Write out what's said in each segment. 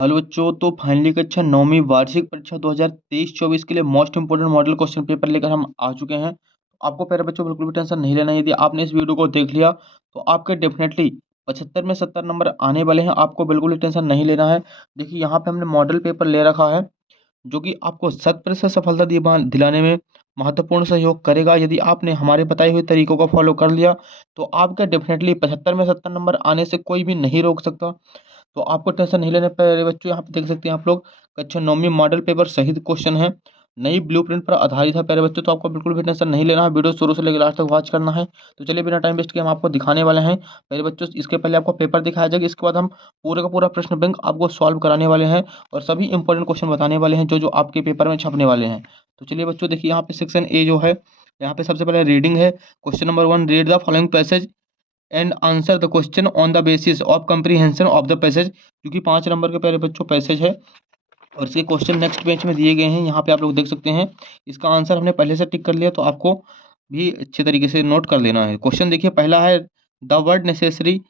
Hello बच्चों, तो finally कक्षा 9वीं वार्षिक परीक्षा 2023-24 के लिए most important model question paper लेकर हम आ चुके हैं। आपको प्यारे बच्चों बिल्कुल भी टेंशन नहीं लेना है। यदि आपने इस वीडियो को देख लिया तो आपके डेफिनेटली 75 में 70 नंबर आने वाले हैं। आपको बिल्कुल भी टेंशन नहीं लेना है। देखिए यहाँ पे हमने मॉडल पेपर ले रखा है जो कि आपको 100% सफलता दिलाने में महत्वपूर्ण सहयोग करेगा। यदि आपने हमारे बताए हुए तरीकों को फॉलो कर लिया तो आपका डेफिनेटली 75 में 70 नंबर आने से कोई भी नहीं रोक सकता। तो आपको टेंशन नहीं लेना प्यारे बच्चों। यहाँ पे देख सकते हैं आप लोग कक्षा 9वीं मॉडल पेपर सहित क्वेश्चन है, नई ब्लूप्रिंट पर आधारित है प्यारे बच्चों। तो आपको बिल्कुल भी टेंशन नहीं लेना है, वीडियो शुरू से लेकर लास्ट तक वॉच करना है। तो चलिए बिना टाइम वेस्ट किए हम आपको दिखाने वाले हैं प्यारे बच्चों। इसके पहले आपको पेपर दिखाया जाएगा, इसके बाद हम पूरे का पूरा प्रश्न बैंक आपको सॉल्व कराने वाले हैं और सभी इंपॉर्टेंट क्वेश्चन बताने वाले हैं जो जो आपके पेपर में छपने वाले हैं। तो चलिए बच्चों देखिए यहाँ पे सेक्शन ए जो है, यहाँ पे सबसे पहले रीडिंग है। Question number 1, read the following passage and answer the question on the basis of comprehension of the passage. क्योंकि 5 नंबर के प्यारे बच्चों पैसेज है और इसके क्वेश्चन नेक्स्ट पेज में दिए गए हैं। यहाँ पे आप लोग देख सकते हैं, इसका आंसर हमने पहले से टिक कर लिया, तो आपको भी अच्छे तरीके से नोट कर लेना है। क्वेश्चन देखिए, पहला है द वर्ड नेसेसरी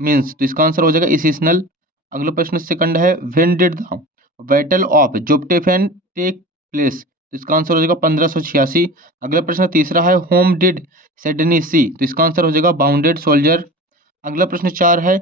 मीन्स, तो इसका आंसर हो जाएगा इसेंशियल। अगला प्रश्न सेकंड है when did the battle of जोप्टेफेन टेक प्लेस, तो इसका आंसर हो जाएगा 1586। अगला प्रश्न तीसरा है होम डिड सेडनी सी, तो इसका आंसर हो जाएगा बाउंडेड सोल्जर। अगला प्रश्न 4 है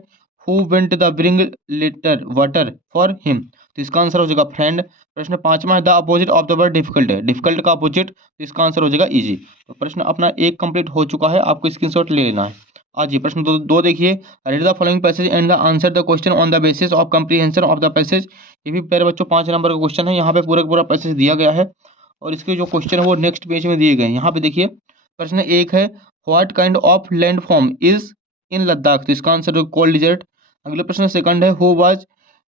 who went the bring letter water for him, तो इसका आंसर हो जाएगा फ्रेंड। प्रश्न 5वां है the opposite of the word difficult है, डिफिकल्ट का अपोजिट, तो इसका आंसर हो जाएगा इजी। तो प्रश्न अपना एक कंप्लीट हो चुका है, आपको स्क्रीनशॉट ले लेना है। आज ये प्रश्न दो देखिए, read the following passage and the answer the question on the basis of comprehension of the passage. ये भी प्यारे बच्चों 5 नंबर का क्वेश्चन है। यहाँ पे पूरा का पूरा पैसेज दिया गया है और इसके जो क्वेश्चन है वो नेक्स्ट पेज में दिए गए हैं। यहाँ पे देखिए प्रश्न 1 है what kind of land form is in Ladakh, तो इसका आंसर कोल्ड डिजर्ट। अगले प्रश्न सेकंड है हु वाज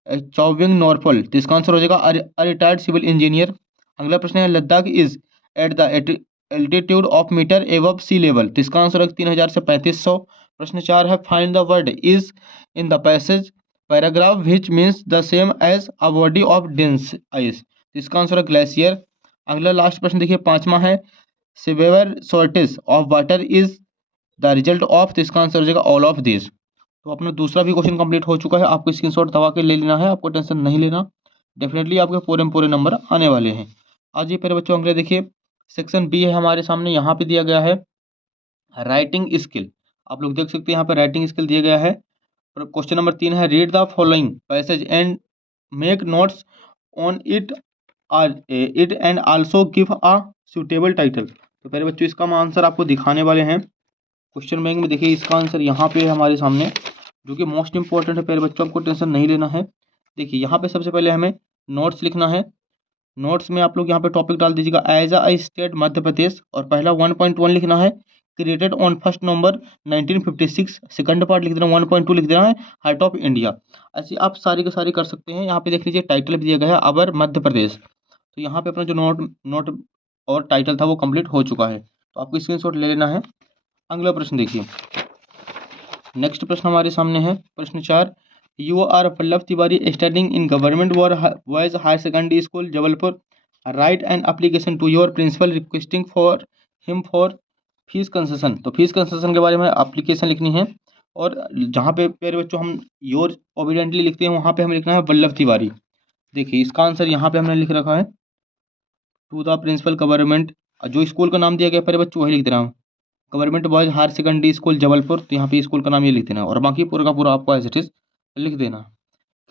चौविंग नॉर्फल, तो इसका आंसर हो जाएगा रिटायर्ड सिविल इंजीनियर। अगला प्रश्न है Ladakh is at the altitude of metre above sea level, तो इसका आंसर है 3000 से 3500। प्रश्न 4 है find the word is in the passage paragraph which means the same as a body of dense ice, तो इसका आंसर है ग्लेशियर। अगला लास्ट प्रश्न देखिए 5वां है severe shortage of water is the result of, तो इसका आंसर हो जाएगा ऑल ऑफ दिस। तो अपना दूसरा भी क्वेश्चन कंप्लीट हो चुका है, आपको स्क्रीनशॉट दबा के ले लेना है, आपको टेंशन नहीं लेना। डेफिनेटली आपके पूरे में पूरे नंबर आने वाले हैं। आज ये मेरे बच्चों अगले देखिए सेक्शन बी है हमारे सामने, यहाँ पे दिया गया है राइटिंग स्किल। आप लोग देख सकते हैं यहाँ पे राइटिंग स्किल दिया गया है। क्वेश्चन नंबर 3 है read the following passage and make notes on it it and also give a suitable title. तो पहले बच्चों इसका हम आंसर आपको दिखाने वाले हैं। क्वेश्चन बैंक में देखिए इसका आंसर यहाँ पे है हमारे सामने, जो कि मोस्ट इंपॉर्टेंट है। पहले बच्चों आपको टेंशन नहीं लेना है। देखिए यहाँ पे सबसे पहले हमें नोट्स लिखना है। नोट्स में आप लोग यहाँ पे टॉपिक डाल दीजिएगा as a state Madhya Pradesh, और पहला 1.1 लिखना है created on 1 November 1956। Second part लिख देना 1.2 लिख देना है हार्ट ऑफ इंडिया। ऐसे आप सारी की सारी कर सकते हैं। यहाँ पे देख लीजिए टाइटल भी दिया गया है अवर मध्य प्रदेश। तो यहाँ पे अपना जो नोट और टाइटल था वो कंप्लीट हो चुका है, तो आपको स्क्रीनशॉट ले लेना है। अगला प्रश्न देखिए, नेक्स्ट प्रश्न हमारे सामने है प्रश्न 4 you are Pallav Tiwari studying in government boys higher secondary school Jabalpur write an application to your principal requesting for him for fees concession. तो फीस कंसेशन के बारे में एप्लीकेशन लिखनी है, और जहाँ पे प्यारे बच्चों हम योर ओबिडेंटली लिखते हैं वहाँ पे हमें लिखना है वल्लभ तिवारी। देखिए इसका आंसर यहाँ पे हमने लिख रखा है टू द प्रिंसिपल गवर्नमेंट, जो स्कूल का नाम दिया गया प्यारे बच्चों वही लिख देना है government boys higher secondary school Jabalpur. तो यहाँ पे स्कूल का नाम ये लिख देना और बाकी पूरा का पूरा आपको एज इट इज लिख देना।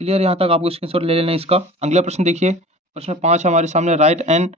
क्लियर, यहाँ तक आपको स्क्रीनशॉट ले लेना है इसका। अगला प्रश्न देखिए प्रश्न 5 हमारे सामने राइट एन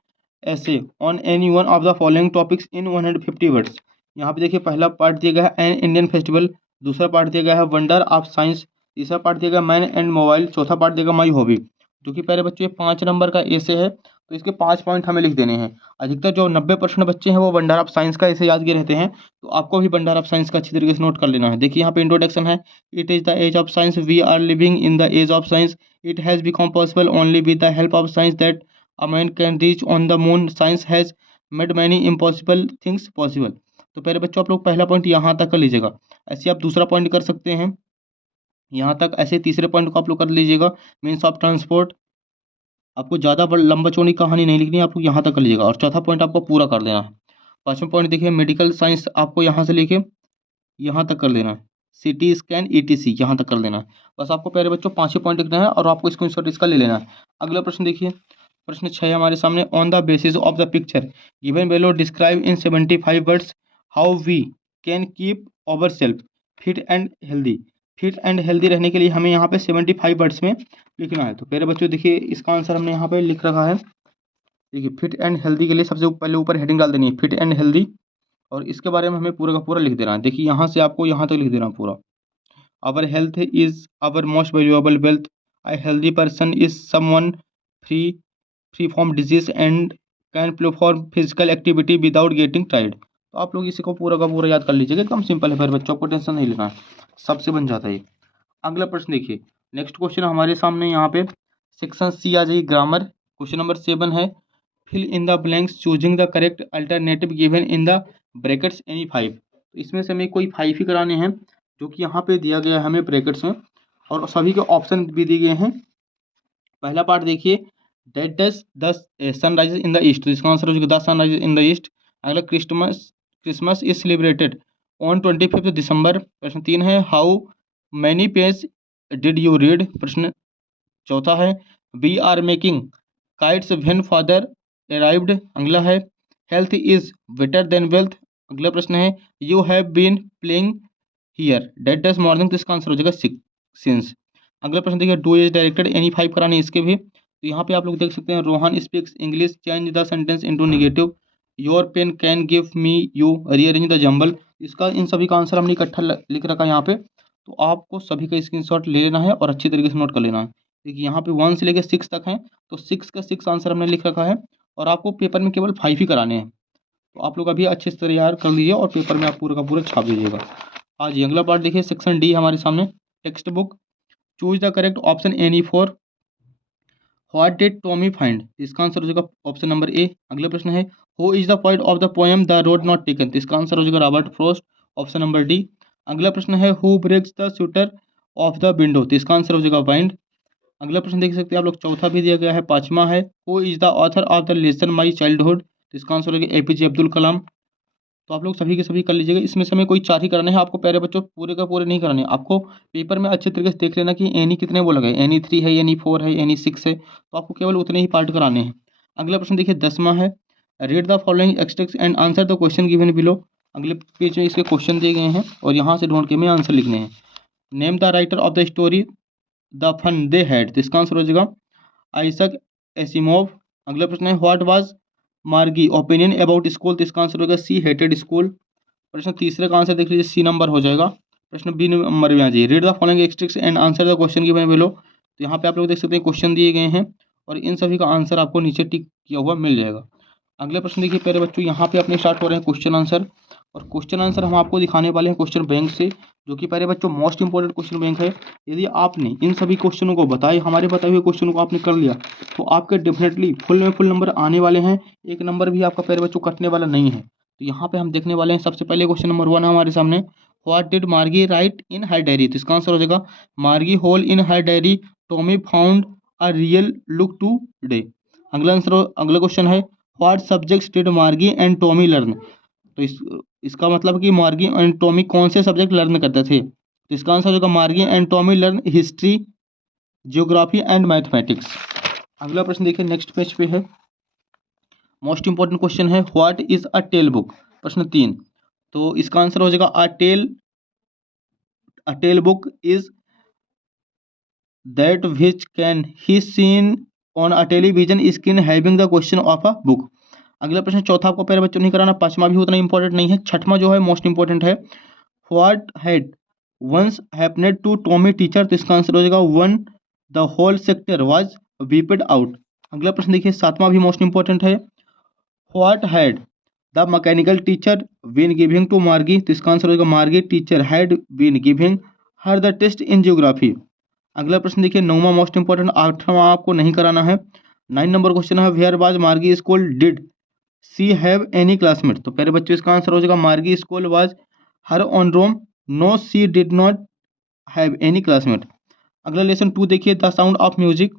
ऐसे on any one of the following topics in 150 words. यहाँ पे देखिए पहला पार्ट दिया गया है एन इंडियन फेस्टिवल, दूसरा पार्ट दिया गया है वंडर ऑफ साइंस, तीसरा पार्ट दिया गया मैन एंड मोबाइल, चौथा पार्ट दिया गया माई हॉबी। जो कि पहले बच्चों ये 5 नंबर का ऐसे है, तो इसके 5 पॉइंट हमें लिख देने हैं। अधिकतर जो 90% बच्चे हैं वो वंडर ऑफ साइंस का ऐसे याद किए रहते हैं, तो आपको भी वंडर ऑफ साइंस का अच्छी तरीके से नोट कर लेना है। देखिए यहाँ पे इंट्रोडक्शन है it is the age of science we are living in the age of science it has become possible only with the help of science that a man can reach on the moon science has made many impossible things possible. तो पहले बच्चों आप लोग पहला point यहाँ तक कर लीजिएगा, ऐसे आप दूसरा पॉइंट कर सकते हैं यहाँ तक, ऐसे तीसरे पॉइंट को आप लोग कर लीजिएगा मीन्स ऑफ ट्रांसपोर्ट। आपको ज़्यादा लंबा चौड़ी कहानी नहीं लिखनी है, आपको यहाँ तक कर लीजिएगा और चौथा पॉइंट आपको पूरा कर देना है। पाँचवा पॉइंट देखिए मेडिकल साइंस, आपको यहाँ से लेके यहाँ तक कर देना है। CT स्कैन ETC, यहाँ तक कर देना है। बस आपको प्यारे बच्चों 5 ही पॉइंट लिखना है और आपको स्क्रीनशॉट इसका ले लेना है। अगला प्रश्न देखिए, प्रश्न 6 हमारे सामने। On the basis of the picture given below describe in 75 words how we can keep our self fit and healthy. Fit and healthy रहने के लिए हमें यहाँ पे 75 वर्ड्स में लिखना है। तो प्यारे बच्चों देखिए, इसका आंसर हमने यहाँ पे लिख रखा है। देखिए, फिट एंड हेल्दी के लिए सबसे पहले ऊपर हेडिंग डाल देनी है, फिट एंड हेल्दी, और इसके बारे में हमें पूरा का पूरा लिख देना है। देखिए, यहाँ से आपको यहाँ तक लिख देना पूरा। Our health is our most valuable wealth. A healthy person is someone free from disease and can perform physical activity without getting tired। तो आप लोग इसी को पूरा का पूरा याद कर लीजिएगा, एकदम सिंपल है, फिर बच्चों को टेंशन नहीं लेना है, सबसे बन जाता है। अगला प्रश्न देखिए, नेक्स्ट क्वेश्चन हमारे सामने यहाँ पे सेक्शन सी आ जाइए, ग्रामर। क्वेश्चन नंबर 7 है, fill in the blanks choosing the correct alternative given in the brackets any 5। तो इसमें से हमें कोई 5 ही कराने हैं, जो कि यहाँ पे दिया गया है हमें ब्रैकेट्स में, और सभी के ऑप्शन भी दिए गए हैं। पहला पार्ट देखिए, date does the sun rises in the east, तो इसका आंसर हो जाएगा the sun rises in the east. अगला, Christmas is celebrated on 25 December. प्रश्न 3 है, how many page did you read. प्रश्न चौथा है, we are making kites when father arrived. अगला है, health is better than wealth. अगला प्रश्न है, you have been playing here date does morning, तो इसका आंसर हो जाएगा सिंस। अगला प्रश्न देखिए, डू इज डायरेक्टेड एनी 5 कराने इसके भी। तो यहाँ पे आप लोग देख सकते हैं, Rohan speaks English, change the sentence into negative, your pen can give me you, rearrange the jumble. इसका इन सभी का आंसर हमने इकट्ठा लिख रखा है यहाँ पे, तो आपको सभी का स्क्रीनशॉट ले लेना है और अच्छी तरीके से नोट कर लेना है। देखिए, यहाँ पे 1 से लेकर 6 तक है, तो 6 का 6 आंसर हमने लिख रखा है, और आपको पेपर में केवल 5 ही कराने हैं। तो आप लोग अभी अच्छे से तैयार कर लीजिए और पेपर में आप पूरा का पूरा छाप दीजिएगा। हाँ जी, अगला पार्ट देखिए, सेक्शन डी हमारे सामने, text book, choose the correct option any four what did Tommy find, इसका आंसर हो जाएगा ऑप्शन नंबर ए। अगला प्रश्न है, who is the poet of the poem the road not taken, तो इसका आंसर हो जाएगा Robert Frost, option number D. अगला प्रश्न है, who breaks the shooter of the window, तो इसका आंसर हो जाएगा वाइंड। अगला प्रश्न देख सकते हैं आप लोग, चौथा भी दिया गया है, 5वां है, who is the author of the lesson my childhood, तो इसका आंसर हो जाएगा APJ अब्दुल कलाम। तो आप लोग सभी के सभी कर लीजिएगा, इसमें से हमें कोई 4 ही कराने हैं आपको, प्यारे बच्चों पूरे का पूरे नहीं कराने हैं। आपको पेपर में अच्छे तरीके से देख लेना कि एनी कितने बोला गया, एनी 3 है, एनी 4 है, एनी 6 है, तो आपको केवल उतने ही पार्ट कराने हैं। अगला प्रश्न देखिए, 10वां है, read the following extracts and answer the question given below. अगले पेज में इसके क्वेश्चन दिए गए हैं और यहाँ से ढूंढ के हमें आंसर लिखने हैं। Name the writer of the story the fun they had, तो इसका आंसर हो जाएगा आइजक एसिमोव। अगला प्रश्न है, व्हाट वाज मार्गी ओपिनियन अबाउट स्कूल, तो इसका आंसर होगा सी हेटेड स्कूल। प्रश्न तीसरे का आंसर देख लीजिए, सी नंबर हो जाएगा। प्रश्न बी नंबर में आ जाइए, read the following extracts and answer the question given below. तो यहाँ पे आप लोग देख सकते हैं क्वेश्चन दिए गए हैं और इन सभी का आंसर आपको नीचे टिक किया हुआ मिल जाएगा। अगले प्रश्न देखिए प्यारे बच्चों, यहाँ पे अपने स्टार्ट हो रहे हैं क्वेश्चन आंसर, और क्वेश्चन आंसर हम आपको दिखाने वाले हैं क्वेश्चन बैंक से, जो कि प्यारे बच्चों मोस्ट इंपॉर्टेंट क्वेश्चन बैंक है। यदि आपने इन सभी क्वेश्चनों को बताए, हमारे बताए हुए क्वेश्चनों को आपने कर लिया, तो आपके डेफिनेटली फुल में फुल नंबर आने वाले हैं, एक नंबर भी आपका प्यारे बच्चों कटने वाला नहीं है। तो यहाँ पे हम देखने वाले हैं, सबसे पहले क्वेश्चन नंबर 1 है हमारे सामने, what did Margie write in her diary, तो इसका आंसर हो जाएगा Margie whole in her diary Tommy found a real look today. अगला क्वेश्चन है, what subjects did Margie and Tommy learn, तो इसका मतलब कि मार्गी एंड टॉमी कौन से सब्जेक्ट लर्न करते थे, तो इसका आंसर होगा Margie and Tommy learn history, geography and mathematics. अगला प्रश्न देखिए, नेक्स्ट पेज पे है, मोस्ट इंपॉर्टेंट क्वेश्चन है, what is a telebook, प्रश्न 3, तो इसका आंसर हो जाएगा a telebook is that which can he seen on a television screen having the question of a book. अगला प्रश्न चौथा आपको प्यारे बच्चों नहीं कराना, 5वां भी उतना इंपॉर्टेंट नहीं है, 6वां जो है मोस्ट इंपॉर्टेंट है, what had once happened to Tommy teacher, तो इसका आंसर हो जाएगा one the whole sector was wiped out. अगला प्रश्न देखिए, 7वां भी मोस्ट इंपॉर्टेंट है, what had the mechanical teacher been giving to Margie, तो इसका आंसर होगा Margie teacher had been giving her the test in geography. अगला प्रश्न देखिए, 9वां मोस्ट इंपॉर्टेंट, 8वां आपको नहीं कराना है। 9 नंबर क्वेश्चन है, where was Margie school did she have any classmate, तो प्यारे बच्चों इसका आंसर हो जाएगा Margie school was her own room no she did not have any classmate. अगला लेसन 2 देखिए, द साउंड ऑफ म्यूजिक,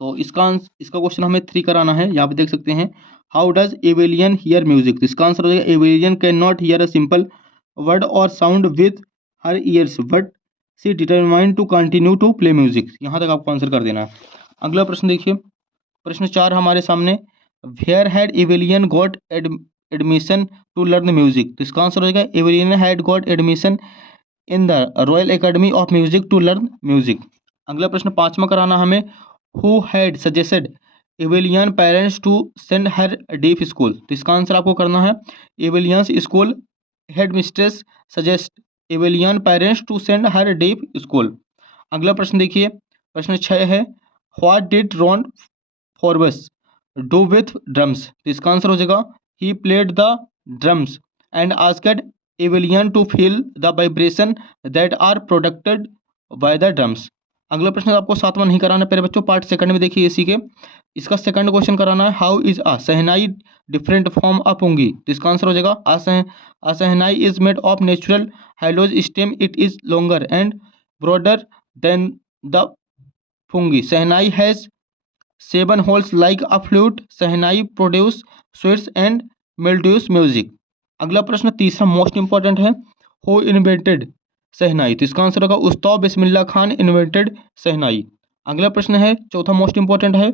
तो इसका क्वेश्चन हमें 3 कराना है। यहाँ पे देख सकते हैं, how does Evelyn hear music, तो इसका आंसर हो जाएगा Evelyn can not hear a simple word और sound with her ears but she determined to continue to play music. यहाँ तक आपको आंसर कर देना है। अगला प्रश्न देखिए, प्रश्न 4 हमारे सामने, where had Evelyn got admission to learn music. तो इसका आंसर हो जाएगा Evelyn had got admission in the Royal Academy of Music to learn music. अगला प्रश्न 5वां कराना हमें, who had suggested Evelyn parents to send her deaf school. तो इसका आंसर आपको करना है, Evelyn's school head mistress suggest Evelyn parents to send her deaf school. अगला प्रश्न देखिए, प्रश्न 6 है, what did Ron Forbes do with drums. तो इसका आंसर हो जाएगा, he played the drums and asked Evelyn to feel the vibration that are produced by the drums. अगला प्रश्न आपको 7वां नहीं कराना प्यारे बच्चों, पार्ट सेकंड में देखिए इसी के, इसका सेकंड क्वेश्चन कराना है, how is a shehnai different from a pungi. तो इसका आंसर हो जाएगा, a shehnai is made of natural hollow stem, it is longer and broader than the pungi. Shehnai has 7 holes like a flute, shehnai produce sweets and melodious music. अगला प्रश्न तीसरा most important है, who invented shehnai. तो इसका आंसर होगा उस्ताद बिस्मिल्लाह खान इन्वेंटेड शहनाई। अगला प्रश्न है चौथा मोस्ट इंपॉर्टेंट है,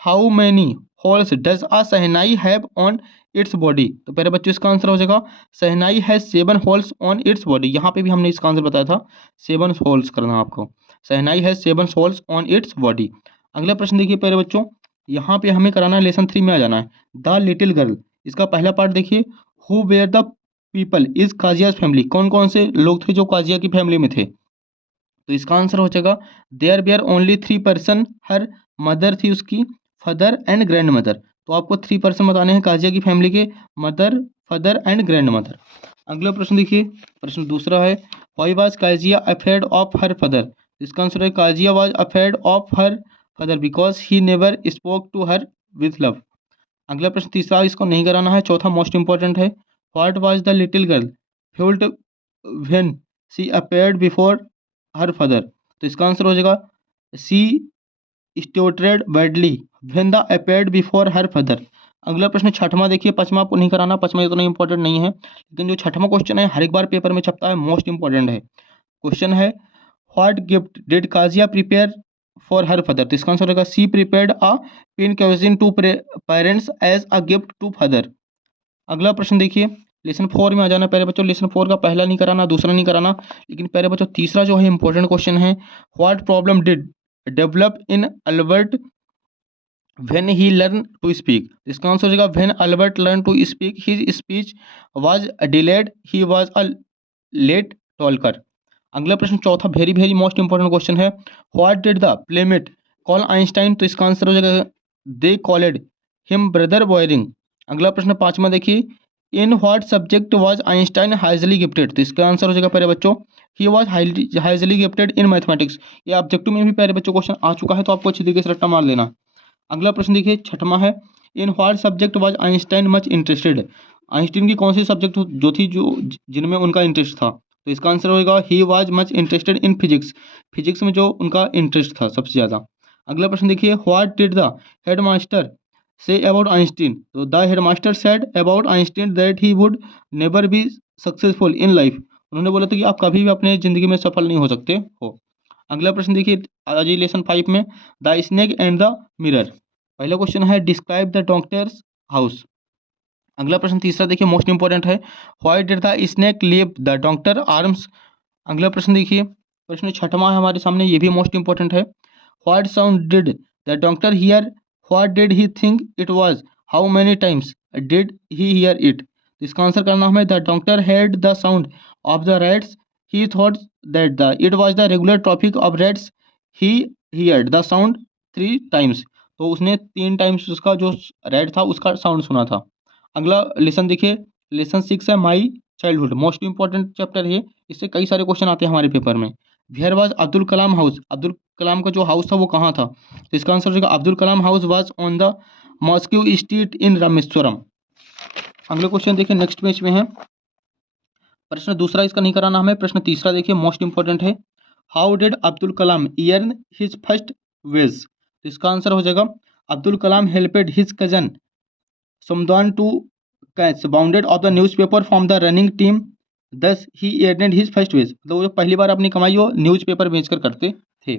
how many holes does a shehnai have on its body. तो पहले बच्चों इसका आंसर हो जाएगा, shehnai has 7 holes on its body. यहाँ पे भी हमने इसका आंसर बताया था, 7 होल्स करना आपको, shehnai has 7 holes on its body. अगला प्रश्न देखिए प्यारे बच्चों, यहाँ पे हमें कराना है, लेसन 3 में आ जाना है, द लिटिल गर्ल। इसका पहला पार्ट देखिए, who were the people is Kezia's family. कौन कौन से लोग थे जो काजिया की फैमिली में थे। तो इसका आंसर हो जाएगा, there were only 3 person, her mother थी उसकी, फादर एंड ग्रैंड मदर। तो आपको 3 पर्सन बताने हैं काजिया की फैमिली के, mother, father and grand mother. अगला प्रश्न देखिए, प्रश्न दूसरा है, why was Kezia afraid of her father. इसका आंसर है, Kezia was afraid of her father because he never spoke to her with love. अगला प्रश्न तीसरा, इसको नहीं कराना है, चौथा मोस्ट इंपॉर्टेंट है, what was the little girl fuelled when she appeared before her father. तो इसका आंसर हो जाएगा, she stuttered badly when the appeared before her father. अगला प्रश्न छठवां देखिए, पांचवा आपको नहीं कराना, पांचवा इतना इंपॉर्टेंट नहीं है, लेकिन जो छठवां क्वेश्चन है हर एक बार पेपर में छपता है, मोस्ट इंपॉर्टेंट है। क्वेश्चन है, what gift did Kezia prepare for her father. तो इसका आंसर होगा, she prepared a pin cushion to parents as a gift to father. अगला प्रश्न देखिए, लेसन 4 में आ जाना प्यारे बच्चों, लेसन 4 का पहला नहीं कराना, दूसरा नहीं कराना, लेकिन प्यारे बच्चों तीसरा जो है इंपॉर्टेंट क्वेश्चन है, what problem did develop in Albert when he learn to speak. इसका आंसर हो जाएगा, when Albert learn to speak his speech was delayed, he was a late talker. अगला प्रश्न चौथा very very most important question है, what did the playmate call Einstein. तो इसका answer हो जाएगा, they called him brother boring. अगला प्रश्न पांचवा देखिए, in what subject was Einstein हाइजली gifted. तो इसका आंसर हो जाएगा प्यारे बच्चों, he was highly gifted in mathematics. ये ऑब्जेक्टिव में भी प्यारे बच्चों क्वेश्चन आ चुका है, तो आपको अच्छी तरीके से रट्टा मार लेना। अगला प्रश्न देखिए छठवा है, इन what subject was Einstein much interested. Einstein की कौन सी सब्जेक्ट जो थी जो जिनमें उनका इंटरेस्ट था। तो इसका आंसर होगा, he was much interested in physics. Physics में जो उनका इंटरेस्ट था सबसे ज़्यादा। अगला प्रश्न देखिए, what did the head master say about Einstein. तो the head master said about Einstein that he would never be successful in life. उन्होंने बोला था कि आप कभी भी अपने ज़िंदगी में सफल नहीं हो सकते हो। अगला प्रश्न देखिए, आज लेसन 5 में, the snake and the mirror. पहला क्वेश्चन है, डिस्क्राइब द डॉक्टर्स हाउस। अगला प्रश्न तीसरा देखिए मोस्ट इंपॉर्टेंट है, why did the snake leave the doctor arms. अगला प्रश्न देखिए, प्रश्न छठवां है हमारे सामने, ये भी मोस्ट इंपॉर्टेंट है, what sound did the doctor hear, what did he think it was, how many times did he hear it. इसका आंसर करना हमें, the doctor heard the sound of the rats, he thought that the it was the regular traffic of rats, he heard the sound 3 times. तो उसने 3 times उसका जो rat था उसका sound सुना था। अगला लेसन देखिए, लेसन 6 है, my childhood. Most important chapter है, इससे कई सारे क्वेश्चन आते हैं हमारे पेपर में। Where was Abdul Kalam house. Abdul Kalam का जो हाउस था वो कहाँ था। तो इसका आंसर होगा, Abdul Kalam house was on the mosque street in Rameswaram. अगले क्वेश्चन देखिए नेक्स्ट पेज में है, प्रश्न दूसरा इसका नहीं कराना हमें। प्रश्न तीसरा देखिए मोस्ट इंपॉर्टेंट है, how did Abdul Kalam earn his first wage. तो इसका आंसर हो जाएगा, Abdul Kalam helped his cousin Somdan to catch bounded of the newspaper from the running team दस he earned his first veg, मतलब वो जो पहली बार अपनी कमाई वो न्यूज़पेपर बेचकर करते थे।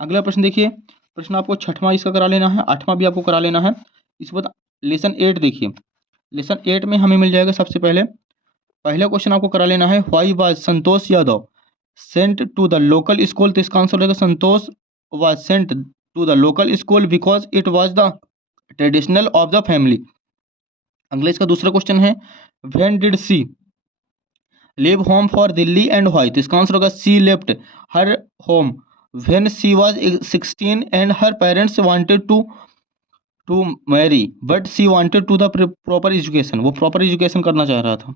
अगला प्रश्न देखिए, प्रश्न आपको छठवां इसका करा लेना है, आठवां भी आपको करा लेना है। इस बाद लेसन 8 देखिए, लेसन 8 में हमें मिल जाएगा सबसे पहले पहला क्वेश्चन आपको करा लेना है, why was Santosh Yadav sent to the local school. तो इसका आंसर हो जाएगा Santosh was sent to the local school because it was the traditional of the family. अगला इसका दूसरा क्वेश्चन है, when did she leave home for Delhi and why. तो इसका आंसर होगा she left her home when she was 16 and her parents wanted to marry but she wanted to the proper education, वो proper education करना चाह रहा था।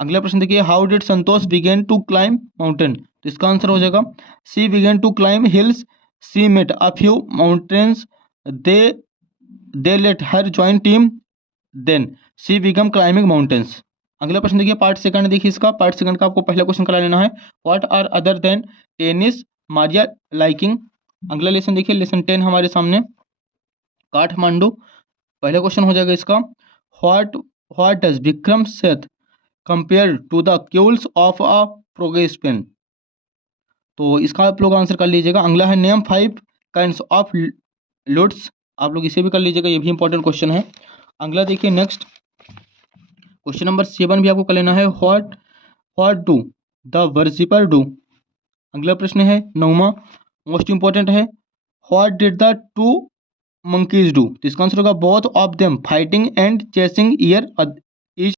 अगला प्रश्न देखिए, how did Santosh began to climb mountain. तो इसका आंसर हो जाएगा she began to climb hills, she met a few mountains, they they let her join team, then she become climbing mountains. अगला प्रश्न देखिए, पार्ट सेकंड देखिए, इसका पार्ट सेकंड का आपको पहला क्वेश्चन करा लेना है, what are other than tennis Maria liking. अगला लेसन देखिए, लेसन 10 हमारे सामने, काठमांडू। पहला क्वेश्चन हो जाएगा इसका, what what does Vikram Seth compare to the cools of a progress pen. तो इसका आप लोग आंसर कर लीजिएगा। अगला है, नेम 5 काइंड्स ऑफ लुट्स। आप लोग इसे भी कर लीजिएगा, ये भी इंपॉर्टेंट क्वेश्चन है। अगला देखिए, नेक्स्ट क्वेश्चन नंबर 7 भी आपको कर लेना है, what do the worshipper do. अगला प्रश्न है 9वां, मोस्ट इंपॉर्टेंट है, what did the two monkeys do. तो इसका आंसर होगा both of them fighting and chasing year